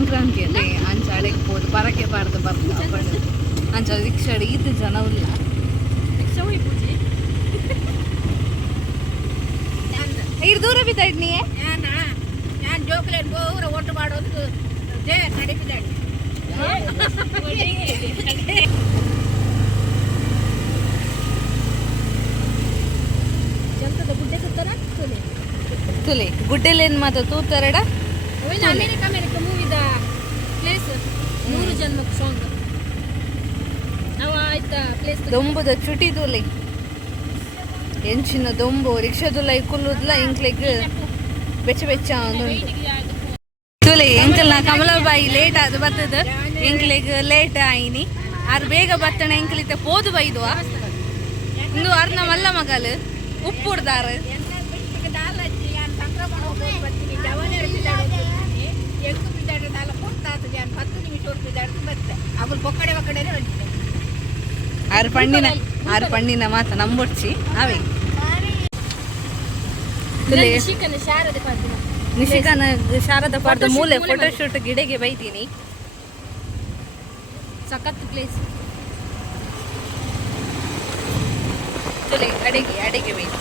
ಸಂಕ್ರಾಂತಿ ಅದೇ ಅಂಚ ಅಡೆಗೆ ಹೋದು ಬರಕ್ಕೆ ಬಾರ್ದು ಬರ್ದು ಅಂಚ ರಿಕ್ಷಾ ಇದು ಜನ ಇಲ್ಲ ಇರು ದೂರ ಬಿದ್ದಾಡ್ ನೀ ನಾನು ಜೋಕ್ಲೇಟ್ ಗೋರ ಒಟ್ಟು ಮಾಡೋದು ನಡೀತಿದ್ದಾಳೆ ತುಲೆ ಗುಡ್ಡೆಲೇನು ಮಾತು ತೂತಾರಡ ಅಮೆರಿಕ ಮೂವಿದ ಪ್ಲೇಸ್ 3 ಜನ್ಮಕ್ಕೆ ಸಾಂಗ್ ನಾವು ಆಯ್ತಾ ಪ್ಲೇಸ್ ದೊಂಬುದ ಚುಟಿ ತುಲೆ ಎಂಚಿನ ದೊಂಬು ರಿಕ್ಷಾದುಲ್ಲ ಕುಲ್ಲುದ್ಲ ಇಂಕ್ಲೆಗ್ ಬೆಚ್ಚ ಬೆಚ್ಚ ತುಲೆ ಎಂಕಲ್ನ ಕಮಲಾಬಾಯಿ ಲೇಟ್ ಆದ ಬರ್ತದ ಎಂಕ್ಲೆಗ್ ಲೇಟ್ ಆಯಿನಿ ಆರು ಬೇಗ ಬತ್ತಣ ಎಂಕ್ಲಿತ ಪೋದು ಬೈದುವ ಇಂದು ಅರ್ನ ಮಲ್ಲ ಮಗಲ್ ಉಪ್ಪು ಉಡ್ದಾರ ಆರು ಪಣ್ಣಿನ ಮಾತ ನಂಬೊಡ್ಚಿ ಅವೇ ನಿಶಿಕನ ಶಾರದ ಪಾರ್ದ ಮೂಲೆ ಫೋಟೋಶೂಟ್ ಗಿಡೆಗೆ ಬೈತೀನಿ ಸಖತ್ ಪ್ಲೇಸ್ ಅಡೆಗೆ ಬೈತೀನಿ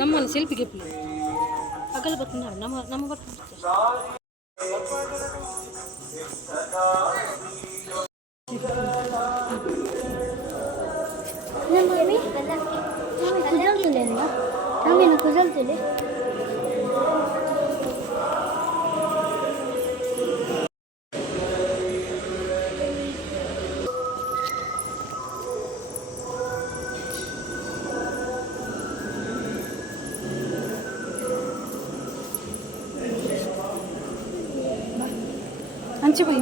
ನಮ್ಮಲ್ಲಿ ಸೆಲ್ಫಿಗೆ ಅಗಲ ಬರ್ತೀನಿ ನಮ್ಮ ಬರ್ತೀನಿ ಅಂಚೆ ಬೈ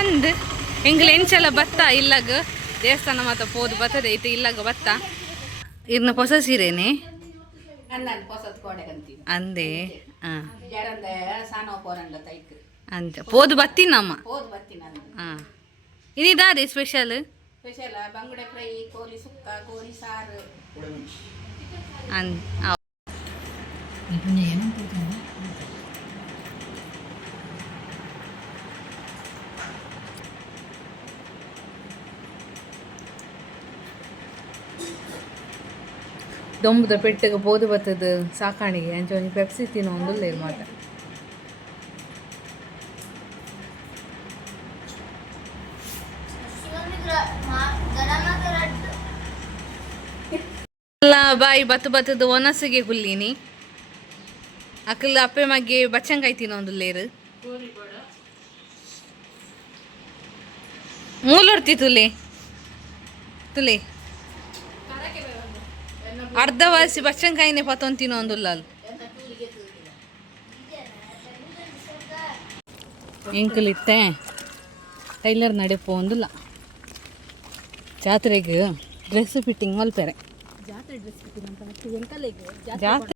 ಅಂದ್ ಎಂಗ್ಲ ಎಂಚಲ ಬತ್ತ ಇಲ್ಲಗ ದೇವಸ್ಥಾನ ಮಾತ ಪೋದು ಬತ್ತದ ಐತೆ ಇಲ್ಲಗ ಬತ್ತ ಇರ್ನ ಹೊಸ ಸೀರೆನೆ ಅಂದೆ ಅಂತ ಪೋದು ಬತ್ತಿನಮ್ಮ ಇನಿದಾದೆ ಸ್ಪೆಷಲ್ ಬಂಗುಡೆ ಫ್ರೈ ಕೋಳಿ ಸುಕ್ಕ ಕೋಳಿ ಸಾರು ದೊಂಬುದ ಪೆಟ್ಟಿಗೆ ಬೋದು ಬತ್ತದ ಸಾಕಾಣಿಗೆ ಅಂಚ ಒಂಜಿ ಪೆಪ್ಸಿ ತಿನ್ನೋ ಒಂದು ಲೇರ್ ಮಾತ ಎಲ್ಲ ಬಾಯಿ ಬತ್ತದ ಒನಸಿಗೆ ಕುಲ್ಲೀನಿ ಅಕ್ಕಲ್ ಅಪ್ಪೆ ಮಗ್ಗೆ ಬಚ್ಚಂಗಾಯಿ ತಿನ್ನೋ ಒಂದು ಲೇರು ಮೂಲೊಡ್ತಿ ತುಲೆ ಅರ್ಧ ವಾಸಿ ಬಚ್ಚಂಕಾಯಿನೇ ಪತ್ತೊಂದು ತಿನ್ನೊಂದುಲ್ಲ ಅಲ್ಲಿ ಎಂಕಲಿತ್ತೆ ಟೈಲರ್ ನಡೆಪೋ ಒಂದಿಲ್ಲ ಜಾತ್ರೆಗೆ ಡ್ರೆಸ್ ಫಿಟ್ಟಿಂಗ್ ಮಲ್ಪೆರೆ ಜಾತ್ರೆ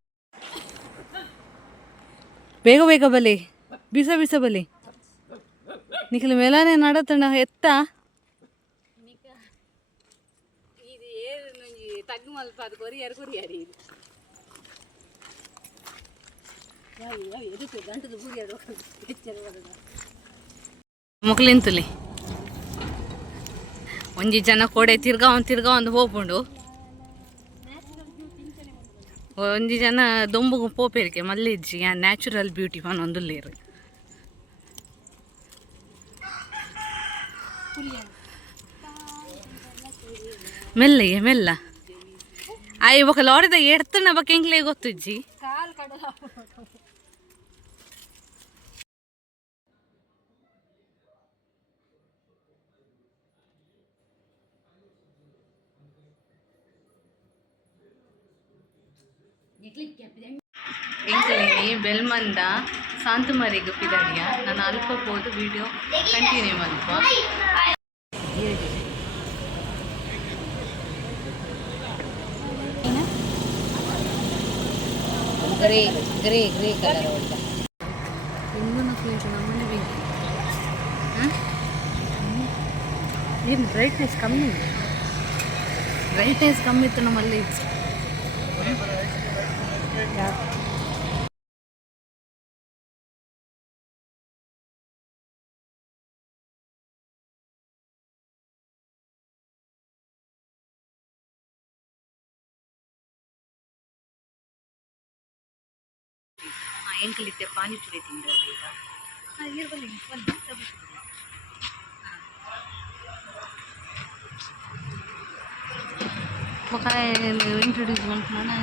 ಬೇಗ ಬೇಗ ಬಲೆ ಬಿಸ ಬಲೆ ನಿಖಿಲ ಮೇಲಾನೆ ನಡತಣ ಎತ್ತ ತಗ್ಗು ಮಲ್ಪ ಅದು ಕೊರಿಯರ್ ಮುಕ್ಲಿಂತಲಿ ಒಂಜಿ ಜನ ಕೋಡೆ ತಿರ್ಗಾ ಒಂದು ಹೋಗ್ಕೊಂಡು ಒಂಜಿ ಜನ ದೊಂಬುಗು ಪೋಪೆರ್ಕೆ ಮಲ್ಲಿಜ್ಜಿ ನ್ಯಾಚುರಲ್ ಬ್ಯೂಟಿ ಪನೊಂದುಲ್ಲೇರು. ಮೆಲ್ಲಗೆ ಮೆಲ್ಲ ಆಯ್ ಬೊಕ ಲಾರಿದ ಎಡ್ತನ ಬಕ ಎಂಕ್ಲೆ ಗೊತ್ತುಜ್ಜಿ. ಎಂಕಲೇನಿ ಬೆಲ್ಮಂದ ಸಾಂತುಮರಿಗೆ ಪಿದಡಿಯ ನಾನು ಅಲ್ಪ ಹೋದು ವಿಡಿಯೋ ಕಂಟಿನ್ಯೂ ಮಲ್ಪ. ಗ್ರೇ ಗ್ರೇ ಗ್ರೇ ಕಲರ್ ಉಂಟು ಇನ್ನೂ ನಕ್ಕು ನಮ್ಮನೆ ಬೇಕು. ಏನು ಬ್ರೈಟ್ನೆಸ್ ಕಮ್ಮಿ ಇತ್ತು ನಮ್ಮಲ್ಲಿ. ಎಂಕಲಿತ್ತೆ ಪಾನಿಪುರಿ ತಿಂದ್ರೆ ಈಗ ಇಂಟ್ರೊಡ್ಯೂಸ್ ಮಾಡ್ಕೊಂಡು